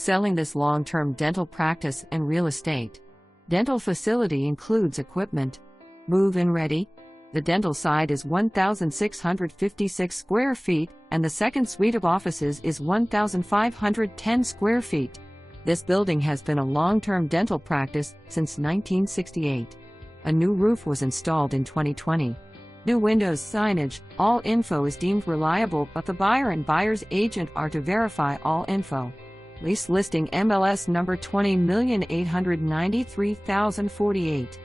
Selling this long-term dental practice and real estate. Dental facility includes equipment. Move-in ready. The dental side is 1,656 square feet, and the second suite of offices is 1,510 square feet. This building has been a long-term dental practice since 1968. A new roof was installed in 2020. New windows, signage, all info is deemed reliable, but the buyer and buyer's agent are to verify all info. Lease listing MLS number 20,893,048.